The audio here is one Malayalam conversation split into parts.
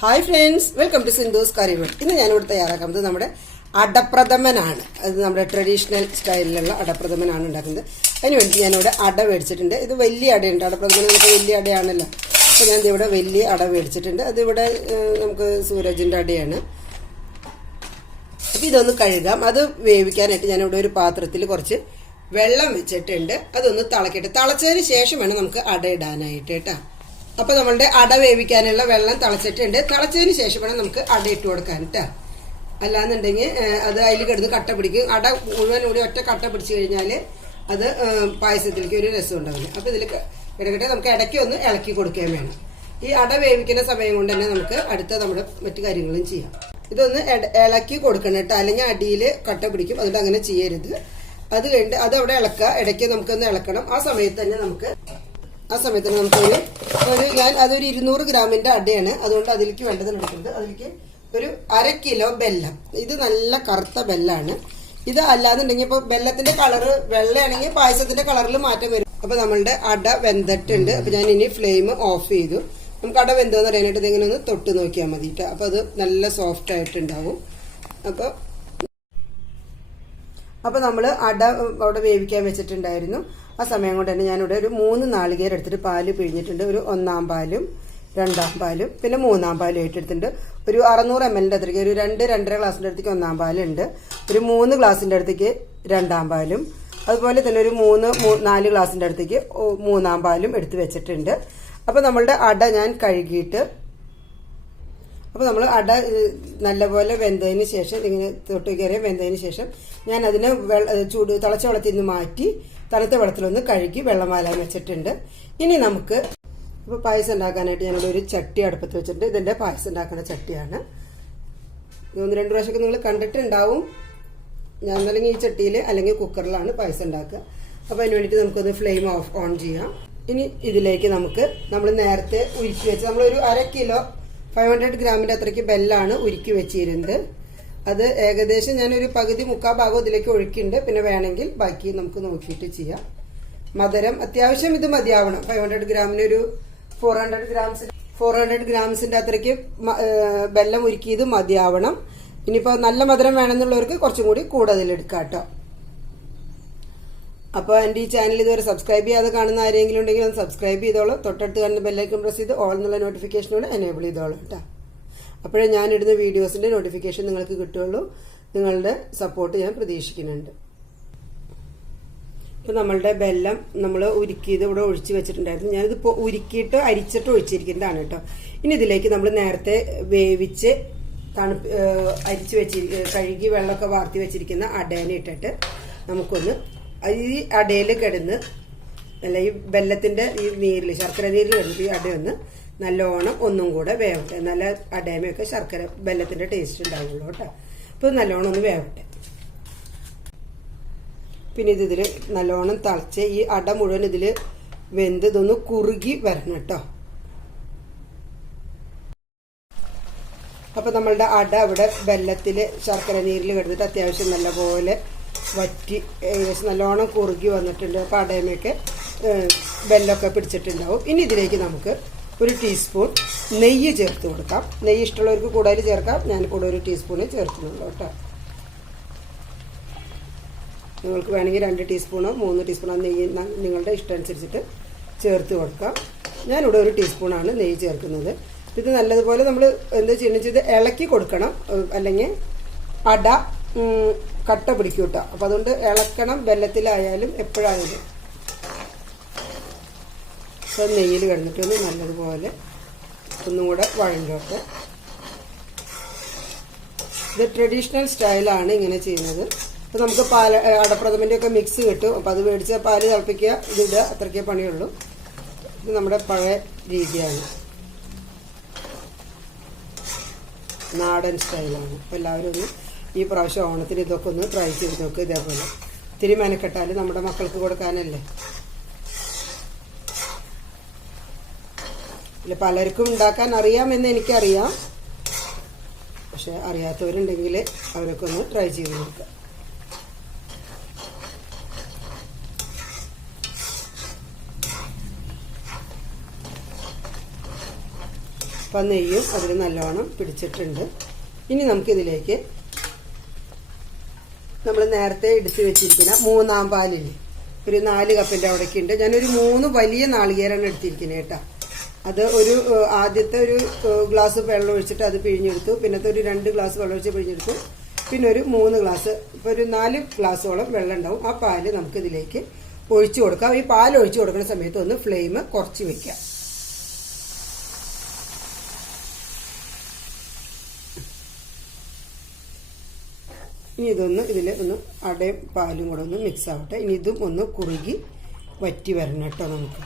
Hi friends welcome to Sindhu's curry world ഇന്ന് ഞാനിവിടെ തയ്യാറാക്കുന്നത് നമ്മുടെ അടപ്രഥമനാണ്. അത് നമ്മുടെ ട്രഡീഷണൽ സ്റ്റൈലിലുള്ള അടപ്രഥമനാണ് ഉണ്ടാക്കുന്നത്. അതിന് വേണ്ടി ഞാനിവിടെ അട മേടിച്ചിട്ടുണ്ട്. ഇത് വലിയ അടയുണ്ട്. അടപ്രഥമൻ നമുക്ക് വലിയ അടയാണല്ലോ. അപ്പോൾ ഞാൻ ഇവിടെ വലിയ അട മേടിച്ചിട്ടുണ്ട്. അതിവിടെ നമുക്ക് സൂരജിന്റെ അടയാണ്. അപ്പോൾ ഇതൊന്ന് കഴുകാം. അത് വേവിക്കാനായിട്ട് ഞാനിവിടെ ഒരു പാത്രത്തിൽ കുറച്ച് വെള്ളം വെച്ചിട്ടുണ്ട്. അതൊന്ന് തിളക്കിയിട്ട് തിളച്ചതിന് ശേഷം വേണം നമുക്ക് അട ഇടാനായിട്ട് കേട്ടോ. അപ്പോൾ നമ്മളുടെ അട വേവിക്കാനുള്ള വെള്ളം തിളച്ചിട്ടുണ്ട്. തിളച്ചതിന് ശേഷം വേണം നമുക്ക് അട ഇട്ട് കൊടുക്കാൻ കേട്ടോ അല്ലാന്നുണ്ടെങ്കിൽ അത് അതിൽ കിടന്ന് കട്ട പിടിക്കും. അട മുഴുവൻ കൂടി ഒറ്റ കട്ട പിടിച്ചു കഴിഞ്ഞാൽ അത് പായസത്തിലേക്ക് ഒരു രസം ഉണ്ടാവില്ല. അപ്പോൾ ഇതിൽ ഇടയ്ക്കിടെ നമുക്ക് ഇടയ്ക്ക് ഒന്ന് ഇളക്കി കൊടുക്കുകയും വേണം. ഈ അട വേവിക്കുന്ന സമയം കൊണ്ട് തന്നെ നമുക്ക് അടുത്ത നമ്മുടെ മറ്റു കാര്യങ്ങളും ചെയ്യാം. ഇതൊന്ന് ഇളക്കി കൊടുക്കണം കേട്ടോ അല്ലെങ്കിൽ അടിയിൽ കട്ട പിടിക്കും. അതുകൊണ്ട് അങ്ങനെ ചെയ്യരുത്. അത് കഴിഞ്ഞിട്ട് അത് അവിടെ ഇളക്കുക. ഇടയ്ക്ക് നമുക്കൊന്ന് ഇളക്കണം. ആ സമയത്ത് തന്നെ നമുക്ക് ആ സമയത്ത് തന്നെ നമുക്കൊരു ഒരു ഞാൻ അതൊരു ഇരുന്നൂറ് ഗ്രാമിന്റെ അടയാണ്. അതുകൊണ്ട് അതിലേക്ക് വേണ്ടത് എടുക്കുന്നത് അതിലേക്ക് ഒരു അര കിലോ ബെല്ലം. ഇത് നല്ല കറുത്ത ബെല്ലാണ്. ഇത് അല്ലാന്നുണ്ടെങ്കിൽ ഇപ്പോൾ ബെല്ലത്തിന്റെ കളറ് വെള്ളയാണെങ്കിൽ പായസത്തിന്റെ കളറിൽ മാറ്റം വരും. അപ്പൊ നമ്മളുടെ അട വെന്തിട്ടുണ്ട്. അപ്പൊ ഞാൻ ഇനി ഫ്ലെയിം ഓഫ് ചെയ്തു. നമുക്ക് അട വെന്തോന്ന് അറിയാനായിട്ട് ഇതിങ്ങനെ ഒന്ന് തൊട്ട് നോക്കിയാൽ മതി കേട്ടോ അപ്പൊ അത് നല്ല സോഫ്റ്റ് ആയിട്ടുണ്ടാവും. അപ്പൊ അപ്പോൾ നമ്മൾ അട അവിടെ വേവിക്കാൻ വെച്ചിട്ടുണ്ടായിരുന്നു. ആ സമയം കൊണ്ട് തന്നെ ഞാനിവിടെ ഒരു മൂന്ന് നാളികേരം എടുത്തിട്ട് പാൽ പിഴിഞ്ഞിട്ടുണ്ട്. ഒരു ഒന്നാം പാലും രണ്ടാം പാലും പിന്നെ മൂന്നാം പാലും ആയിട്ട് എടുത്തിട്ടുണ്ട് ഒരു അറുന്നൂറ് എം എല്ലിന്റെ അടുത്തേക്ക് ഒരു രണ്ട് രണ്ടര ഗ്ലാസിന്റെ അടുത്തേക്ക് ഒന്നാം പാലുണ്ട്. ഒരു മൂന്ന് ഗ്ലാസിന്റെ അടുത്തേക്ക് രണ്ടാം പാലും. അതുപോലെ തന്നെ ഒരു മൂന്ന് നാല് ഗ്ലാസിന്റെ അടുത്തേക്ക് മൂന്നാം പാലും എടുത്ത് വെച്ചിട്ടുണ്ട്. അപ്പോൾ നമ്മളുടെ അട ഞാൻ കഴുകിയിട്ട് അപ്പോൾ നമ്മൾ അട നല്ലപോലെ വെന്തതിന് ശേഷം ഇങ്ങനെ തൊട്ട് കയറിയ വെന്തതിന് ശേഷം ഞാൻ അതിനെ ചൂട് തിളച്ച വെള്ളത്തിൽ നിന്ന് മാറ്റി തണുത്ത വെള്ളത്തിലൊന്ന് കഴുകി വെള്ളം വാലാൻ വെച്ചിട്ടുണ്ട്. ഇനി നമുക്ക് ഇപ്പോൾ പായസം ഉണ്ടാക്കാനായിട്ട് ഞാനിവിടെ ഒരു ചട്ടി അടുപ്പത്ത് വെച്ചിട്ടുണ്ട്. ഇതിന്റെ പായസം ഉണ്ടാക്കുന്ന ചട്ടിയാണ്. ഒന്ന് രണ്ട് പ്രാവശ്യമൊക്കെ നിങ്ങൾ കണ്ടിട്ടുണ്ടാവും. ഞാൻ അല്ലെങ്കിൽ ഈ ചട്ടിയിൽ അല്ലെങ്കിൽ കുക്കറിലാണ് പായസം ഉണ്ടാക്കുക. അപ്പോൾ അതിന് വേണ്ടിയിട്ട് നമുക്കൊന്ന് ഫ്ലെയിം ഓഫ് ഓൺ ചെയ്യാം. ഇനി ഇതിലേക്ക് നമുക്ക് നമ്മൾ നേരത്തെ ഉരുക്കി വെച്ച് നമ്മളൊരു അര കിലോ ഫൈവ് ഹൺഡ്രഡ് ഗ്രാമിന്റെ അത്രയ്ക്ക് ബെല്ലാണ് ഉരുക്കി വെച്ചിരുന്നത്. അത് ഏകദേശം ഞാനൊരു പകുതി മുക്കാൽ ഭാഗം ഇതിലേക്ക് ഒഴുക്കിണ്ട്. പിന്നെ വേണമെങ്കിൽ ബാക്കി നമുക്ക് നോക്കിയിട്ട് ചെയ്യാം. മധുരം അത്യാവശ്യം ഇത് മതിയാവണം. ഫൈവ് ഹൺഡ്രഡ് ഗ്രാമിന് ഒരു four hundred grams four hundred ഗ്രാംസിന്റെ അത്രയ്ക്ക് വെല്ലം ഒരുക്കിയത് മതിയാവണം. ഇനിയിപ്പോൾ നല്ല മധുരം വേണമെന്നുള്ളവർക്ക് കുറച്ചും കൂടി കൂടുതൽ എടുക്കാം കേട്ടോ. അപ്പോൾ എന്റെ ഈ ചാനൽ ഇതുവരെ സബ്സ്ക്രൈബ് ചെയ്യാതെ കാണുന്ന ആരെങ്കിലും ഉണ്ടെങ്കിൽ ഒന്ന് സബ്സ്ക്രൈബ് ചെയ്തോളൂ. തൊട്ടടുത്ത് കാണുന്ന ബെല്ലൈക്കൺ പ്രസ് ചെയ്ത് ഓൾ എന്നുള്ള നോട്ടിഫിക്കേഷനോട് എനേബിൾ ചെയ്തോളൂ കേട്ടോ. അപ്പോഴേ ഞാനിടുന്ന വീഡിയോസിന്റെ നോട്ടിഫിക്കേഷൻ നിങ്ങൾക്ക് കിട്ടുള്ളൂ നിങ്ങളുടെ സപ്പോർട്ട് ഞാൻ പ്രതീക്ഷിക്കുന്നുണ്ട്. ഇപ്പൊ നമ്മളുടെ ബെല്ലം നമ്മൾ ഉരുക്കിയത് ഇവിടെ ഒഴിച്ച് വെച്ചിട്ടുണ്ടായിരുന്നു. ഞാനിതിപ്പോൾ ഉരുക്കിയിട്ട് അരിച്ചിട്ട് ഒഴിച്ചിരിക്കുന്നതാണ് കേട്ടോ. ഇനി ഇതിലേക്ക് നമ്മൾ നേരത്തെ വേവിച്ച് തണുപ്പ് അരിച്ച് വെച്ചിരി കഴുകി വെള്ളമൊക്കെ വാർത്തി വെച്ചിരിക്കുന്ന അടേനെ ഇട്ടിട്ട് നമുക്കൊന്ന് ഈ അടയിൽ കിടന്ന് അല്ല ഈ വെല്ലത്തിന്റെ ഈ നീരിൽ ശർക്കര നീരിൽ കിടന്നിട്ട് ഈ അടയൊന്ന് നല്ലോണം ഒന്നും കൂടെ വേവട്ടെ. നല്ല അടയമയൊക്കെ ശർക്കര വെല്ലത്തിന്റെ ടേസ്റ്റ് ഉണ്ടാവുള്ളൂ കേട്ടോ. അപ്പോൾ നല്ലോണം ഒന്ന് വേവട്ടെ. പിന്നെ ഇത് ഇതിൽ നല്ലോണം തിളച്ച് ഈ അട മുഴുവൻ ഇതിൽ വെന്ത് ഇതൊന്ന് കുറുകി വരണം കേട്ടോ. അപ്പൊ നമ്മളുടെ അട അവിടെ വെള്ളത്തിൽ ശർക്കര നീരിൽ കിടന്നിട്ട് അത്യാവശ്യം നല്ലപോലെ വറ്റി ഏകദേശം നല്ലോണം കുറുകി വന്നിട്ടുണ്ട്. അപ്പൊ അടയമൊക്കെ വെല്ലമൊക്കെ പിടിച്ചിട്ടുണ്ടാവും. ഇനി ഇതിലേക്ക് നമുക്ക് ഒരു ടീസ്പൂൺ നെയ്യ് ചേർത്ത് കൊടുക്കാം. നെയ്യ് ഇഷ്ടമുള്ളവർക്ക് കൂടുതൽ ചേർക്കാം. ഞാൻ കൂടെ ഒരു ടീസ്പൂണ് ചേർക്കുന്നുള്ളൂ കേട്ടോ. നിങ്ങൾക്ക് വേണമെങ്കിൽ രണ്ട് ടീസ്പൂണോ മൂന്ന് ടീസ്പൂണോ നെയ്യ് നിങ്ങളുടെ ഇഷ്ടം അനുസരിച്ചിട്ട് ചേർത്ത് കൊടുക്കാം. ഞാനിവിടെ ഒരു ടീസ്പൂണാണ് നെയ്യ് ചേർക്കുന്നത്. ഇത് നല്ലതുപോലെ നമ്മൾ എന്താ ചെയ്യണമെന്ന് വെച്ചാൽ ഇളക്കി കൊടുക്കണം. അല്ലെങ്കിൽ അട കട്ട പിടിക്കൂട്ടോ അപ്പോൾ അപ്പം അതുകൊണ്ട് ഇളക്കണം. വെള്ളത്തിലായാലും എപ്പോഴായാലും അപ്പോൾ നെയ്യിൽ കിടന്നിട്ട് ഒന്ന് നല്ലതുപോലെ ഒന്നും കൂടെ വഴഞ്ഞോട്ടെ ഇത് ട്രഡീഷണൽ സ്റ്റൈലാണ് ഇങ്ങനെ ചെയ്യുന്നത്. അപ്പോൾ നമുക്ക് പാൽ അടപ്രഥമന്റെ ഒക്കെ മിക്സ് കിട്ടും. അപ്പോൾ അത് മേടിച്ച് പാൽ തിളപ്പിക്കുക ഇതിടുക അത്രയ്ക്കേ പണിയുള്ളൂ. ഇത് നമ്മുടെ പഴയ രീതിയാണ്. നാടൻ സ്റ്റൈലാണ് അപ്പോൾ എല്ലാവരും ഒന്ന് ഈ പ്രാവശ്യം ഓണത്തിന് ഇതൊക്കെ ഒന്ന് ട്രൈ ചെയ്ത് നോക്കുക ഇതേപോലെ. ഇത്തിരി മെനക്കെട്ടാൽ നമ്മുടെ മക്കൾക്ക് കൊടുക്കാനല്ലേ? ഇല്ല പലർക്കും ഉണ്ടാക്കാൻ അറിയാമെന്ന് എനിക്കറിയാം. പക്ഷെ അറിയാത്തവരുണ്ടെങ്കിൽ അവരൊക്കെ ഒന്ന് ട്രൈ ചെയ്ത് നോക്കുക അപ്പം നെയ്യും അതിൽ നല്ലോണം പിടിച്ചിട്ടുണ്ട്. ഇനി നമുക്കിതിലേക്ക് നമ്മൾ നേരത്തെ എടുത്തു വെച്ചിരിക്കുന്ന മൂന്നാം പാലില്ലേ? ഒരു നാല് കപ്പിന്റെ അവിടേക്ക് ഉണ്ട്. ഞാനൊരു മൂന്ന് വലിയ നാളികേരാണ് എടുത്തിരിക്കുന്നത് കേട്ടോ. അത് ഒരു ആദ്യത്തെ ഒരു ഗ്ലാസ് വെള്ളം ഒഴിച്ചിട്ട് അത് പിഴിഞ്ഞെടുത്തു. പിന്നത്തെ ഒരു രണ്ട് ഗ്ലാസ് വെള്ളം ഒഴിച്ച് പിഴിഞ്ഞെടുത്തു. പിന്നെ ഒരു മൂന്ന് ഗ്ലാസ് ഇപ്പോൾ ഒരു നാല് ഗ്ലാസ്സോളം വെള്ളം ഉണ്ടാവും. ആ പാൽ നമുക്കിതിലേക്ക് ഒഴിച്ചു കൊടുക്കാം. ഈ പാൽ ഒഴിച്ചു കൊടുക്കുന്ന സമയത്ത് ഒന്ന് ഫ്ലെയിം കുറച്ച് വെക്കാം ഇനി ഇതൊന്ന് ഇതിൽ ഒന്ന് അടയും പാലും കൂടെ ഒന്ന് മിക്സ് ആവട്ടെ. ഇനി ഇതും ഒന്ന് കുറുകി വറ്റി വരണം കേട്ടോ നമുക്ക്.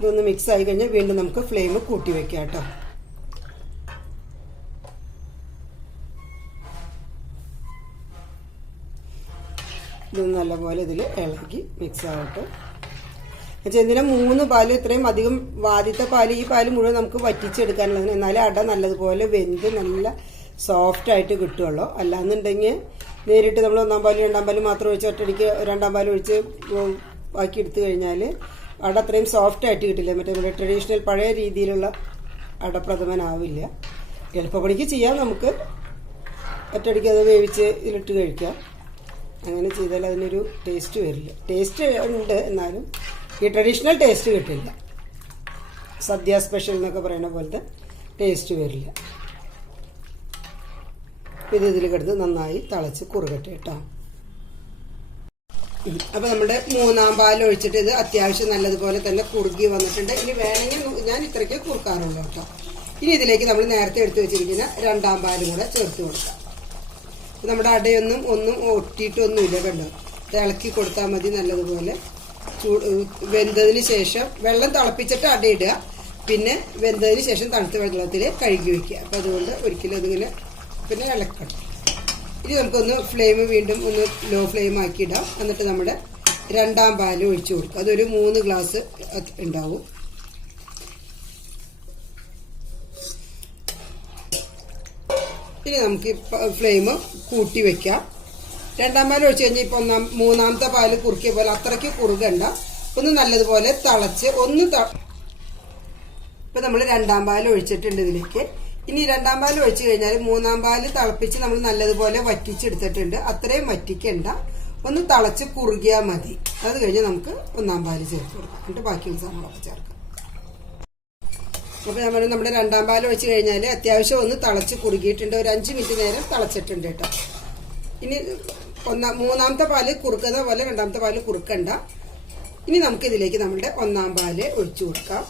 ഇതൊന്ന് മിക്സ് ആയി കഴിഞ്ഞാൽ വീണ്ടും നമുക്ക് ഫ്ലെയിം കൂട്ടി വെക്കാം കേട്ടോ. ഇത് നല്ലപോലെ ഇതിൽ ഇളക്കി മിക്സ് ആവട്ടെ. ഇതിനെ മൂന്ന് പാൽ ഇത്രയും അധികം ആദ്യത്തെ പാൽ ഈ പാൽ മുഴുവൻ നമുക്ക് വറ്റിച്ചെടുക്കാനുള്ളതിന് എന്നാലേ അട നല്ലതുപോലെ വെന്ത് നല്ല സോഫ്റ്റ് ആയിട്ട് കിട്ടുള്ളൂ അല്ലാന്നുണ്ടെങ്കിൽ നേരിട്ട് നമ്മൾ ഒന്നാം പാൽ രണ്ടാം പാൽ മാത്രം ഒഴിച്ച് ഒറ്റടിക്ക് രണ്ടാം പാൽ ഒഴിച്ച് ബാക്കി എടുത്തു കഴിഞ്ഞാൽ അട അത്രയും സോഫ്റ്റ് ആയിട്ട് കിട്ടില്ല. മറ്റേ നമ്മുടെ ട്രഡീഷണൽ പഴയ രീതിയിലുള്ള അടപ്രഥമനാവില്ല എളുപ്പപ്പണിക്ക് ചെയ്യാം നമുക്ക്. ഒറ്റയടിക്ക് അത് വേവിച്ച് ഇതിലിട്ട് കഴിക്കാം. അങ്ങനെ ചെയ്താൽ അതിനൊരു ടേസ്റ്റ് വരില്ല. ടേസ്റ്റ് ഉണ്ട് എന്നാലും ഈ ട്രഡീഷണൽ ടേസ്റ്റ് കിട്ടില്ല. സദ്യ സ്പെഷ്യൽ എന്നൊക്കെ പറയുന്ന പോലത്തെ ടേസ്റ്റ് വരില്ല. ഇത് ഇതിൽ കിടന്ന് നന്നായി തിളച്ച് കുറുകട്ടെ കേട്ടോ അപ്പൊ നമ്മുടെ മൂന്നാം പാൽ ഒഴിച്ചിട്ട് ഇത് അത്യാവശ്യം നല്ലതുപോലെ തന്നെ കുറുകി വന്നിട്ടുണ്ട്. ഇനി വേണമെങ്കിൽ ഞാൻ ഇത്രയ്ക്ക് കുറുക്കാറുള്ളൂ കേട്ടോ. ഇനി ഇതിലേക്ക് നമ്മൾ നേരത്തെ എടുത്തു വെച്ചിരിക്കുന്ന രണ്ടാം പാലും കൂടെ ചേർത്ത് കൊടുക്കാം. നമ്മുടെ അടയൊന്നും ഒന്നും ഒട്ടിയിട്ടൊന്നുമില്ല കണ്ടോ? ഇളക്കി കൊടുത്താൽ മതി നല്ലതുപോലെ. ചൂട് വെന്തതിന് ശേഷം വെള്ളം തിളപ്പിച്ചിട്ട് അടയിടുക പിന്നെ വെന്തതിന് ശേഷം തണുത്ത വെള്ളത്തിൽ കഴുകി വെക്കുക. അപ്പം അതുകൊണ്ട് ഒരിക്കലും അതിങ്ങനെ പിന്നെ ഇളക്കണം ഇനി നമുക്കൊന്ന് ഫ്ലെയിം വീണ്ടും ഒന്ന് ലോ ഫ്ലെയിം ആക്കി ഇടാം എന്നിട്ട് നമ്മുടെ രണ്ടാം പാൽ ഒഴിച്ചു കൊടുക്കുക. അതൊരു മൂന്ന് ഗ്ലാസ് ഉണ്ടാവും. ഇനി നമുക്ക് ഫ്ലെയിം കൂട്ടി വെക്കാം. രണ്ടാം പാൽ ഒഴിച്ച് കഴിഞ്ഞാൽ ഇപ്പൊ ഒന്നാം മൂന്നാമത്തെ പാൽ കുറുക്കിയ പോലെ അത്രയ്ക്ക് കുറുകണ്ട. ഒന്ന് നല്ലതുപോലെ തിളച്ച് ഒന്ന് ഇപ്പൊ നമ്മൾ രണ്ടാം പാൽ ഒഴിച്ചിട്ടുണ്ട് ഇതിലേക്ക്. ഇനി രണ്ടാം പാൽ ഒഴിച്ചു കഴിഞ്ഞാൽ മൂന്നാം പാൽ തിളപ്പിച്ച് നമ്മൾ നല്ലതുപോലെ വറ്റിച്ചെടുത്തിട്ടുണ്ട്. അത്രയും വറ്റിക്കണ്ട. ഒന്ന് തിളച്ച് കുറുകിയാൽ മതി. അത് കഴിഞ്ഞ് നമുക്ക് ഒന്നാം പാൽ ചേർത്ത് കൊടുക്കാം. എന്നിട്ട് ബാക്കിയുള്ള സാധനങ്ങളൊക്കെ ചേർക്കാം. അപ്പോൾ നമ്മൾ നമ്മുടെ രണ്ടാം പാൽ വെച്ച് കഴിഞ്ഞാൽ അത്യാവശ്യം ഒന്ന് തിളച്ച് കുറുകിയിട്ടുണ്ട്. ഒരു അഞ്ച് മിനിറ്റ് നേരം തിളച്ചിട്ടുണ്ട് കേട്ടോ. ഇനി ഒന്നാം മൂന്നാമത്തെ പാൽ കുറുക്കുന്ന പോലെ രണ്ടാമത്തെ പാൽ കുറുക്കണ്ട. ഇനി നമുക്കിതിലേക്ക് നമ്മുടെ ഒന്നാം പാൽ ഒഴിച്ചു കൊടുക്കാം.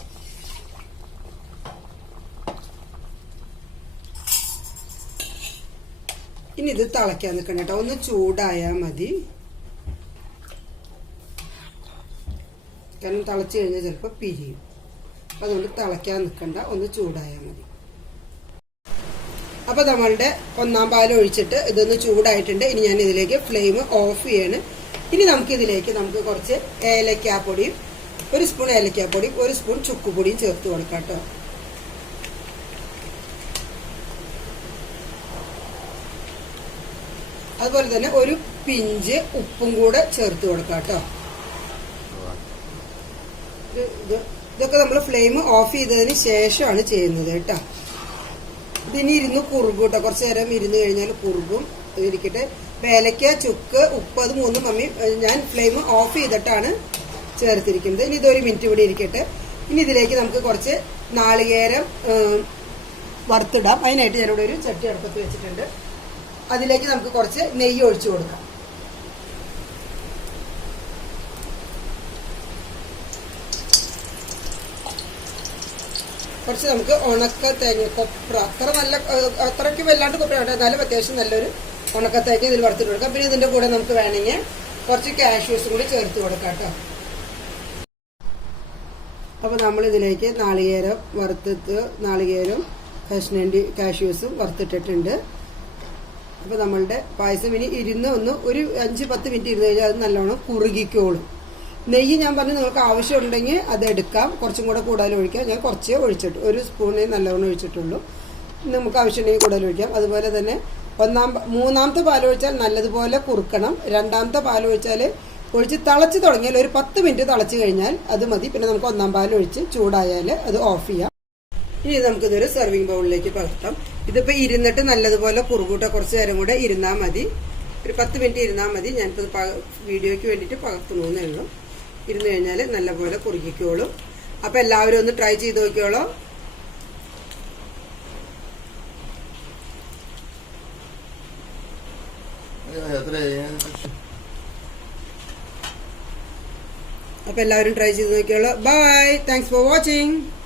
ഇനി ഇത് തിളയ്ക്കാൻ നിൽക്കണം കേട്ടോ. ഒന്ന് ചൂടായാൽ മതി. കാരണം തിളച്ച് കഴിഞ്ഞാൽ ചിലപ്പോൾ പിരിയും. അതുകൊണ്ട് തിളയ്ക്കാൻ നിൽക്കണ്ട. ഒന്ന് ചൂടായാൽ മതി. അപ്പോൾ നമ്മളുടെ ഒന്നാം പാൽ ഒഴിച്ചിട്ട് ഇതൊന്ന് ചൂടായിട്ടുണ്ട്. ഇനി ഞാൻ ഇതിലേക്ക് ഫ്ലെയിം ഓഫ് ചെയ്യാണ്. ഇനി നമുക്കിതിലേക്ക് നമുക്ക് കുറച്ച് ഏലക്കാപ്പൊടിയും ഒരു സ്പൂൺ ഏലക്കാപ്പൊടിയും ഒരു സ്പൂൺ ചുക്കുപൊടിയും ചേർത്ത് കൊടുക്കാം കേട്ടോ. അതുപോലെ തന്നെ ഒരു പിഞ്ച് ഉപ്പും കൂടെ ചേർത്ത് കൊടുക്കാം കേട്ടോ. ഇത് ഇത് ഇതൊക്കെ നമ്മൾ ഫ്ലെയിം ഓഫ് ചെയ്തതിന് ശേഷമാണ് ചെയ്യുന്നത് കേട്ടോ. ഇതിനി ഇരുന്ന് കുറുകും കേട്ടോ കുറച്ച് നേരം ഇരുന്ന് കഴിഞ്ഞാൽ കുറുകും. ഇരിക്കട്ടെ. വേലയ്ക്ക ചുക്ക് ഉപ്പ് അത് മൂന്നും മമ്മി ഞാൻ ഫ്ലെയിം ഓഫ് ചെയ്തിട്ടാണ് ചേർത്തിരിക്കുന്നത്. ഇനി ഇതൊരു മിനിറ്റ് ഇവിടെ ഇരിക്കട്ടെ. ഇനി ഇതിലേക്ക് നമുക്ക് കുറച്ച് നാളികേരം വറുത്തിടാം. അതിനായിട്ട് ഞാനിവിടെ ഒരു ചട്ടി അടുപ്പത്ത് വെച്ചിട്ടുണ്ട്. അതിലേക്ക് നമുക്ക് കുറച്ച് നെയ്യ് ഒഴിച്ചു കൊടുക്കാം. കുറച്ച് നമുക്ക് ഉണക്ക തേങ്ങ കൊപ്ര. അത്ര നല്ല അത്രയ്ക്ക് വല്ലാണ്ട് കൊപ്ര വേണ്ട. എന്നാലും അത്യാവശ്യം നല്ലൊരു ഉണക്ക തേങ്ങ ഇതിൽ വറുത്തിട്ട് കൊടുക്കാം. പിന്നെ ഇതിന്റെ കൂടെ നമുക്ക് വേണമെങ്കിൽ കുറച്ച് കാഷ്യൂസും കൂടി ചേർത്ത് കൊടുക്കാം കേട്ടോ. അപ്പോൾ നമ്മൾ ഇതിലേക്ക് നാളികേരം വറുത്തിട്ട് നാളികേരം കഷ്ണണ്ടി കാഷ്യൂസും വറുത്തിട്ടിട്ടുണ്ട്. അപ്പോൾ നമ്മളുടെ പായസം ഇനി ഇരുന്ന് ഒന്ന് ഒരു അഞ്ച് പത്ത് മിനിറ്റ് ഇരുന്ന് കഴിഞ്ഞാൽ അത് നല്ലോണം കുറുകിക്കോളും. നെയ്യ് ഞാൻ പറഞ്ഞു നിങ്ങൾക്ക് ആവശ്യമുണ്ടെങ്കിൽ അത് എടുക്കാം. കുറച്ചും കൂടെ കൂടുതൽ ഒഴിക്കാം. ഞാൻ കുറച്ചേ ഒഴിച്ചിട്ടു ഒരു സ്പൂണേ നല്ലോണം ഒഴിച്ചിട്ടുള്ളൂ. നമുക്ക് ആവശ്യമുണ്ടെങ്കിൽ കൂടുതൽ ഒഴിക്കാം. അതുപോലെ തന്നെ ഒന്നാം മൂന്നാമത്തെ പാൽ ഒഴിച്ചാൽ നല്ലതുപോലെ കുറുക്കണം. രണ്ടാമത്തെ പാൽ ഒഴിച്ചാൽ ഒഴിച്ച് തിളച്ച് തുടങ്ങിയാൽ ഒരു പത്ത് മിനിറ്റ് തിളച്ച് കഴിഞ്ഞാൽ അത് മതി. പിന്നെ നമുക്ക് ഒന്നാം പാൽ ഒഴിച്ച് ചൂടായാൽ അത് ഓഫ് ചെയ്യാം. ഇനി നമുക്കിതൊരു സെർവിങ് ബൗളിലേക്ക് പകർത്താം. ഇതിപ്പോൾ ഇരുന്നിട്ട് നല്ലതുപോലെ കുറുകൂട്ട കുറച്ച് നേരം കൂടെ ഇരുന്നാൽ മതി. ഒരു പത്ത് മിനിറ്റ് ഇരുന്നാൽ മതി. ഞാനിപ്പോൾ പക- വീഡിയോയ്ക്ക് വേണ്ടിയിട്ട് പകർത്തുന്നേ ഉള്ളൂ. ഇരുന്ന് കഴിഞ്ഞാൽ നല്ലപോലെ കുറുകിക്കോളും. അപ്പോൾ എല്ലാവരും ഒന്ന് ട്രൈ ചെയ്ത് നോക്കിയോളൂ അപ്പൊ അപ്പോൾ എല്ലാവരും ട്രൈ ചെയ്ത് നോക്കിയോളൂ ബൈ താങ്ക്സ് ഫോർ വാച്ചിങ്